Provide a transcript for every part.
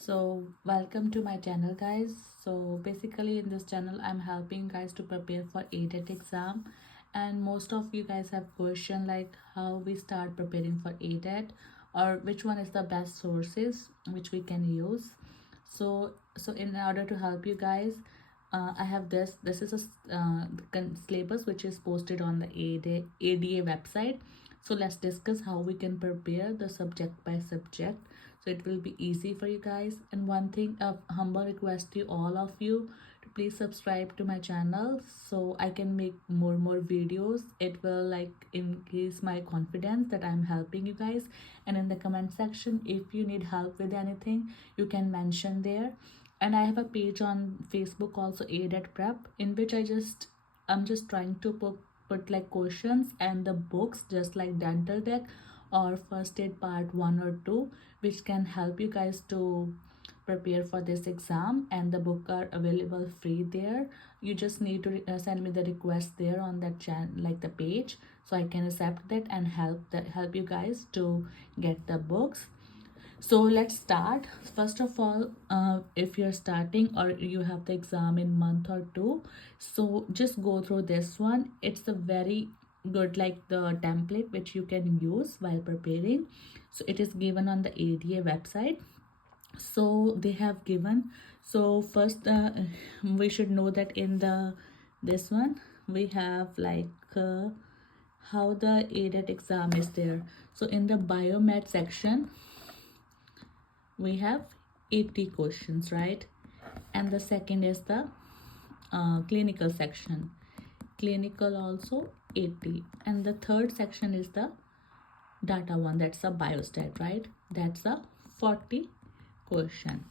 So welcome to my channel, guys. So basically in this channel I'm helping guys to prepare for ADET exam, and most of you guys have question like how we start preparing for ADET or which one is the best sources which we can use. So in order to help you guys, I have this is a syllabus which is posted on the ADA website. So let's discuss how we can prepare the subject by subject, so it will be easy for you guys. And one thing, a humble request to all of you to please subscribe to my channel so I can make more videos. It will like increase my confidence that I'm helping you guys. And in the comment section, if you need help with anything, you can mention there. And I have a page on Facebook also, ADET Prep, in which I'm just trying to put like questions and the books just like dental deck or first aid part 1 or 2, which can help you guys to prepare for this exam. And the book are available free there. You just need to send me the request there on that channel, like the page, so I can accept that and help you guys to get the books. So let's start. First of all, if you're starting or you have the exam in month or two, so just go through this one. It's a very good like the template which you can use while preparing. So it is given on the ADA website. So they have given, so first we should know that in the this one we have like how the ADET exam is there. So in the biomed section we have 80 questions, right? And the second is the clinical section, clinical also 80. And the third section is the data one, that's a biostat, right? That's a 40 question.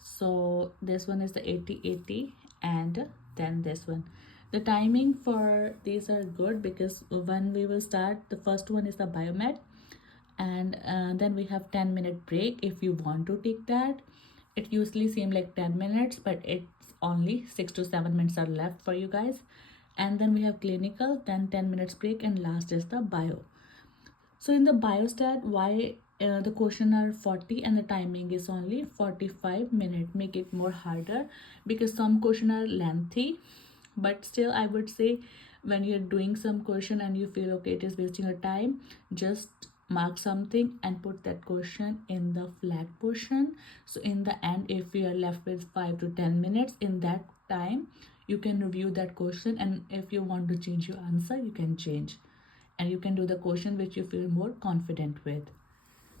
So this one is the 80. And then this one, the timing for these are good because when we will start, the first one is the biomed, and then we have 10-minute break if you want to take that. It usually seems like 10 minutes, but it's only 6 to 7 minutes are left for you guys. And then we have clinical, then 10 minutes break, and last is the bio. So in the biostat, why the question are 40 and the timing is only 45 minutes, make it more harder because some question are lengthy. But still I would say, when you're doing some question and you feel okay it is wasting your time, just mark something and put that question in the flag portion. So in the end, if you are left with 5 to 10 minutes, in that time you can review that question, and if you want to change your answer you can change, and you can do the question which you feel more confident with.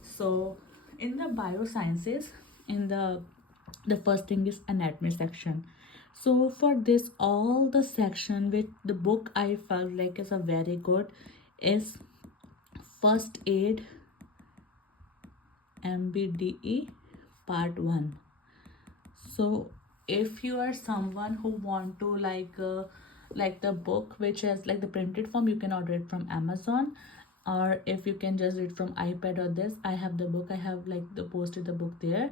So in the biosciences, in the first thing is anatomy section. So for this, all the section with the book I felt like is a very good is first aid MBDE part 1. So if you are someone who want to like the book which has like the printed form, you can order it from Amazon, or if you can just read from iPad or this, I have the book, I have like the posted the book there.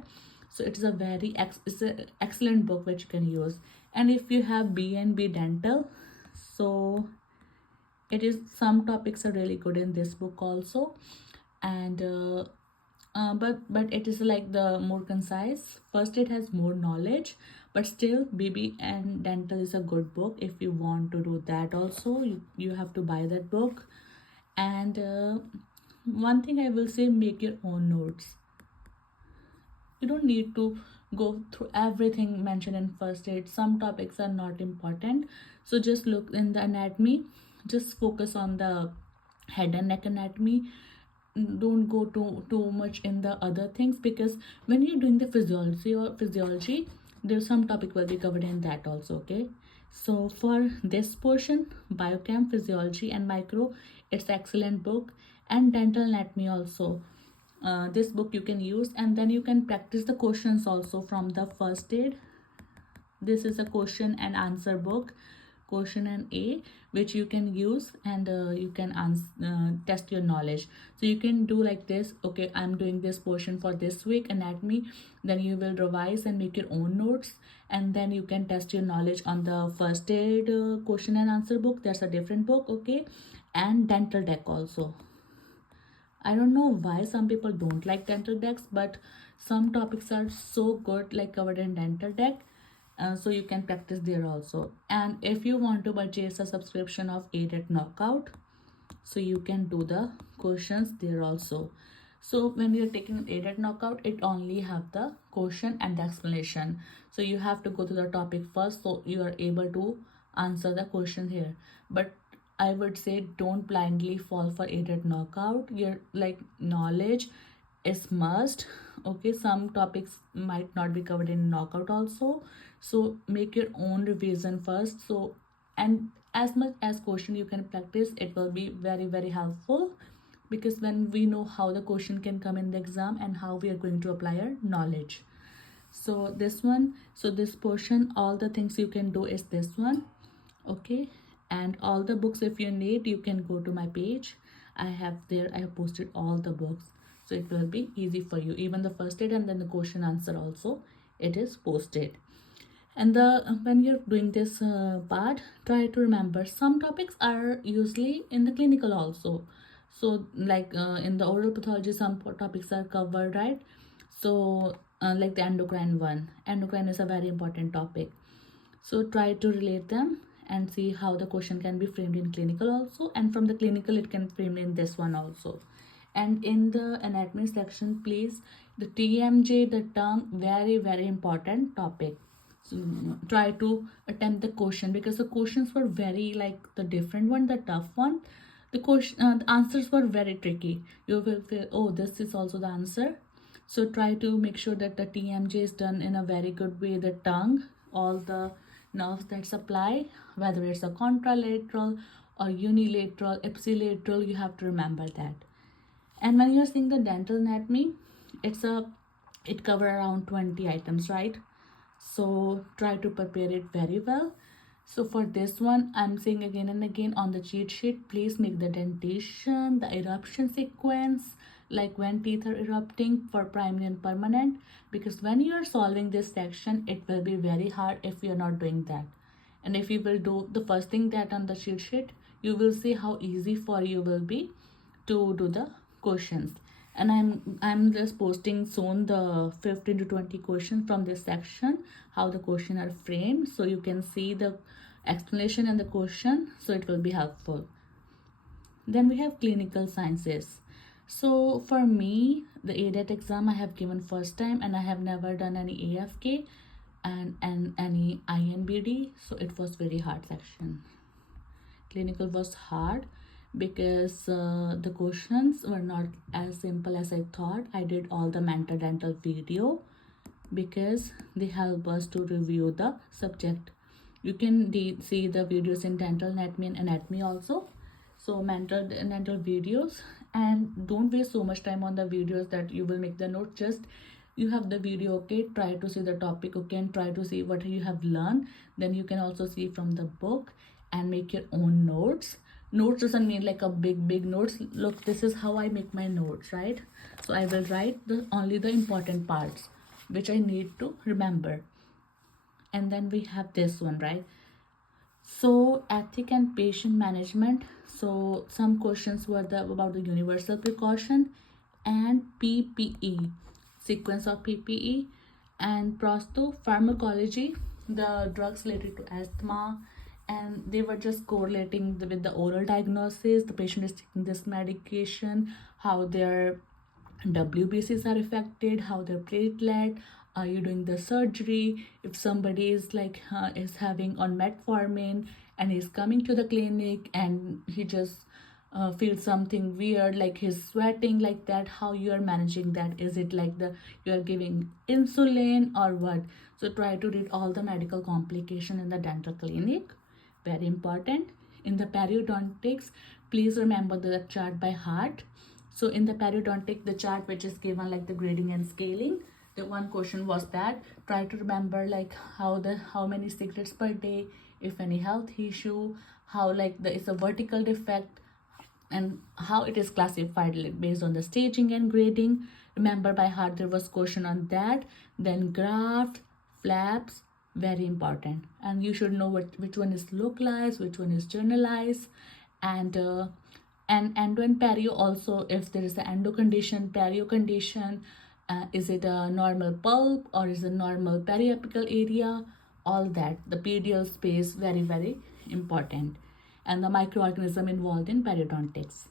So it is a very it's an excellent book which you can use. And if you have B&B dental, so it is, some topics are really good in this book also. And but it is like the more concise. First it has more knowledge, but still BB and dental is a good book. If you want to do that also, you have to buy that book. And one thing I will say, make your own notes. You don't need to go through everything mentioned in first aid. Some topics are not important, so just look in the anatomy, just focus on the head and neck anatomy. Don't go too much in the other things, because when you're doing the physiology, there's some topic will be covered in that also. Okay, so for this portion, biochem, physiology and micro, it's excellent book. And dental anatomy also, this book you can use, and then you can practice the questions also from the first aid. This is a question and answer book, question and A, which you can use, and you can test your knowledge. So you can do like this, okay, I'm doing this portion for this week anatomy, then you will revise and make your own notes, and then you can test your knowledge on the first aid question and answer book, that's a different book. Okay, and dental deck also. I don't know why some people don't like dental decks, but Some topics are so good, like covered in dental deck, so you can practice there also. And if you want to purchase a subscription of Adat Knockout, so you can do the questions there also. So when you're taking Adat Knockout, it only have the question and the explanation, so you have to go to the topic first so you are able to answer the question here. But I would say don't blindly fall for Adat Knockout. Your like knowledge is must. Okay, some topics might not be covered in knockout also, so make your own revision first. So, and as much as question you can practice, it will be very helpful, because when we know how the question can come in the exam and how we are going to apply our knowledge. So this one, so this portion, all the things you can do is this one. Okay, and all the books, if you need, you can go to my page. I have posted all the books, so it will be easy for you. Even the first aid and then the question answer also, it is posted. And the when you're doing this part, try to remember some topics are usually in the clinical also. So like in the oral pathology, some topics are covered, right? So like the endocrine is a very important topic, so try to relate them and see how the question can be framed in clinical also, and from the clinical it can frame in this one also. And in the anatomy section, please, the TMJ, the tongue, very important topic. So try to attempt the question, because the questions were very like the different one, the tough one. The answers were very tricky. You will feel, oh, this is also the answer. So try to make sure that the TMJ is done in a very good way. The tongue, all the nerves that supply, whether it's a contralateral or unilateral, ipsilateral, you have to remember that. And when you're seeing the dental anatomy, it cover around 20 items, right? So try to prepare it very well. So for this one, I'm saying again and again on the cheat sheet, please make the dentation, the eruption sequence, like when teeth are erupting for primary and permanent, because when you are solving this section, it will be very hard if you are not doing that. And if you will do the first thing that on the cheat sheet, you will see how easy for you will be to do the questions. And I'm just posting soon the 15 to 20 questions from this section, how the question are framed, so you can see the explanation and the question, so it will be helpful. Then we have clinical sciences. So for me, the ADAT exam I have given first time, and I have never done any AFK and any INBD, so it was very hard section. Clinical was hard because the questions were not as simple as I thought. I did all the mental dental video because they help us to review the subject. You can see the videos in dental anatomy and anatomy also. So mental dental videos, and don't waste so much time on the videos that you will make the notes. Just you have the video, okay, try to see the topic, okay, and try to see what you have learned. Then you can also see from the book and make your own notes. Notes doesn't mean like a big notes. Look, this is how I make my notes, right? So I will write only the important parts which I need to remember. And then we have this one, right? So ethic and patient management. So some questions were about the universal precaution and PPE, sequence of PPE, and prosto pharmacology, the drugs related to asthma, and they were just correlating with the oral diagnosis. The patient is taking this medication, how their WBCs are affected, how their platelet, are you doing the surgery, if somebody is like is having on metformin and he's coming to the clinic and he just feels something weird, like he's sweating like that, how you are managing that. Is it like you are giving insulin or what? So try to read all the medical complication in the dental clinic, very important. In the periodontics, please remember the chart by heart. So in the periodontic, the chart which is given like the grading and scaling, the one question was that try to remember like how many cigarettes per day, if any health issue, how like it's a vertical defect, and how it is classified like, based on the staging and grading. Remember by heart, there was question on that. Then graft, flaps, very important, and you should know which one is localized, which one is generalized. And endo and perio also, if there is an endo condition, perio condition, Is it a normal pulp or is it normal periapical area? All that. The pedial space, very, very important. And the microorganism involved in periodontics.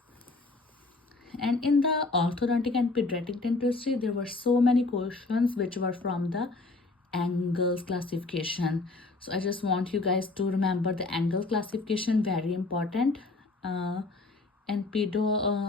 And in the orthodontic and pediatric dentistry, there were so many questions which were from the angles classification. So I just want you guys to remember the angle classification, very important. And pedo,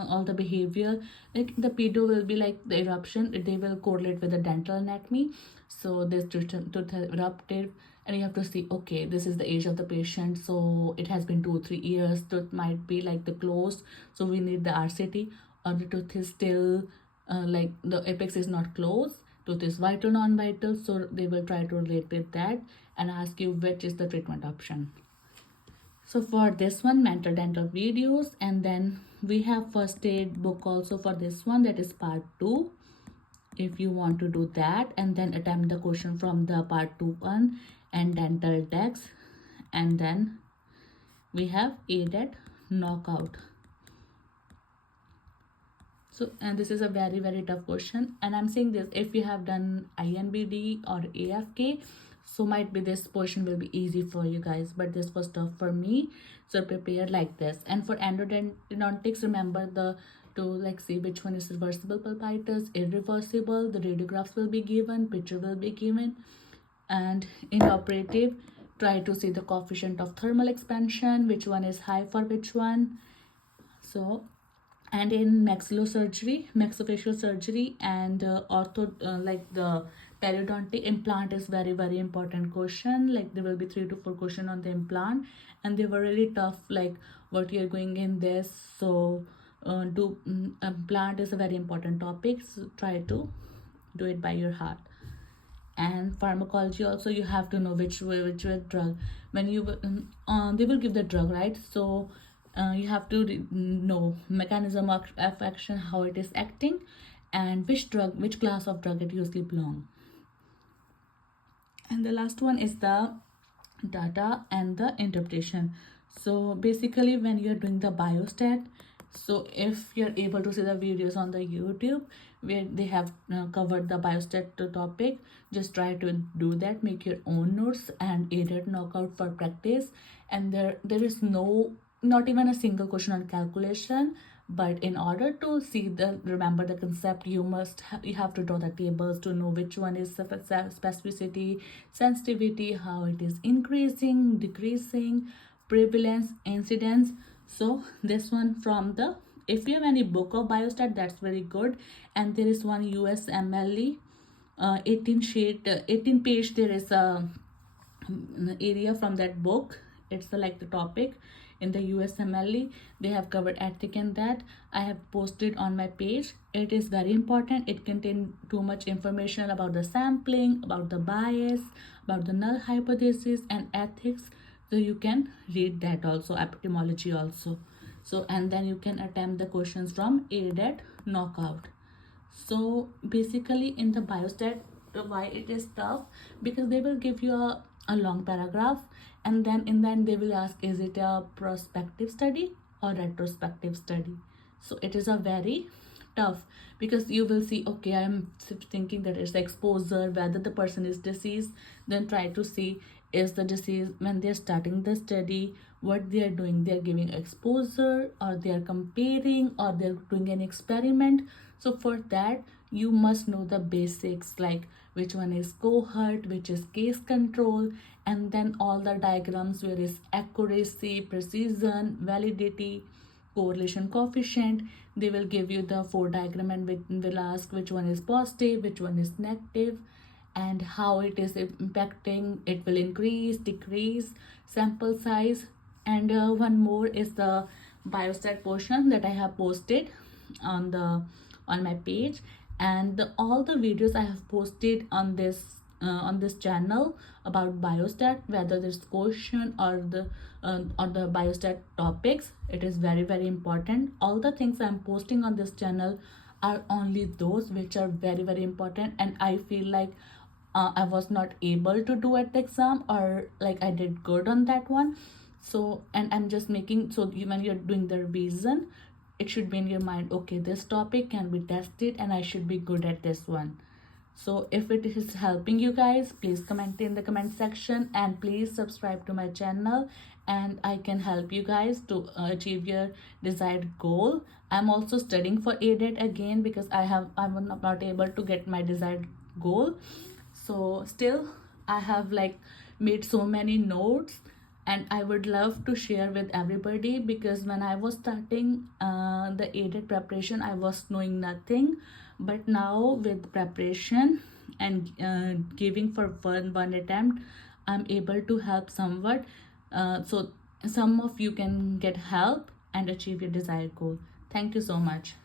all the behavior, like the pedo will be like the eruption, they will correlate with the dental anatomy. So this tooth erupted, and you have to see, okay, this is the age of the patient, so it has been 2 3 years, tooth might be like the closed, so we need the RCT. Or the tooth is still like the apex is not closed, tooth is vital, non-vital, so they will try to relate with that and ask you which is the treatment option. So for this one, mental dental videos, and then we have first aid book also for this one, that is part 2, if you want to do that, and then attempt the question from the part 2 one, and dental decks. And then we have Adat knockout. So, and this is a very, very tough question, and I'm saying this, if you have done INBD or AFK, so might be this portion will be easy for you guys, but this was tough for me, so prepare like this. And for endodontics, remember the to like see which one is reversible pulpitis, irreversible, the radiographs will be given, picture will be given. And in operative, try to see the coefficient of thermal expansion, which one is high for which one. So, and in maxillofacial surgery, and like the periodontic implant is very, very important question. Like there will be 3 to 4 question on the implant, and they were really tough, like what you're going in this. So implant is a very important topic, so try to do it by your heart. And pharmacology also, you have to know which drug, when you they will give the drug, right? So you have to know mechanism of action, how it is acting, and which class of drug it usually belong. And the last one is the data and the interpretation. So basically, when you're doing the biostat, so if you're able to see the videos on the YouTube where they have covered the biostat topic, just try to do that, make your own notes and Adat knockout for practice. And there is not even a single question on calculation, but in order to remember the concept, you have to draw the tables to know which one is specificity, sensitivity, how it is increasing, decreasing, prevalence, incidence. So this one from the, if you have any book of biostat, that's very good. And there is one USMLE 18 page, there is a area from that book, it's like the topic in the USMLE, they have covered ethic in that. I have posted on my page. It is very important. It contains too much information about the sampling, about the bias, about the null hypothesis and ethics. So you can read that also, epidemiology also. So, and then you can attempt the questions from Adat knockout. So basically in the biostat, why it is tough, because they will give you a long paragraph, and then in the end they will ask, is it a prospective study or retrospective study? So it is a very tough, because you will see, okay, I'm thinking that it's exposure, whether the person is deceased, then try to see, is the disease when they're starting the study, what they are doing, they're giving exposure, or they are comparing, or they're doing an experiment. So for that you must know the basics, like which one is cohort, which is case control, and then all the diagrams where is accuracy, precision, validity, correlation coefficient. They will give you the 4 diagram and will ask which one is positive, which one is negative, and how it is impacting. It will increase, decrease, sample size. And one more is the biostat portion that I have posted on my page, and all the videos I have posted on this channel about biostat, whether this question or the biostat topics, it is very, very important. All the things I'm posting on this channel are only those which are very, very important, and I feel like I was not able to do at the exam, or like I did good on that one. So, and I'm just making, so when you're doing the revision, it should be in your mind, okay, this topic can be tested and I should be good at this one. So if it is helping you guys, please comment in the comment section, and please subscribe to my channel, and I can help you guys to achieve your desired goal. I'm also studying for ADET again because I'm not able to get my desired goal. So still I have like made so many notes, and I would love to share with everybody, because when I was starting the ADET preparation, I was knowing nothing. But now with preparation and giving for one attempt, I'm able to help somewhat. So some of you can get help and achieve your desired goal. Thank you so much.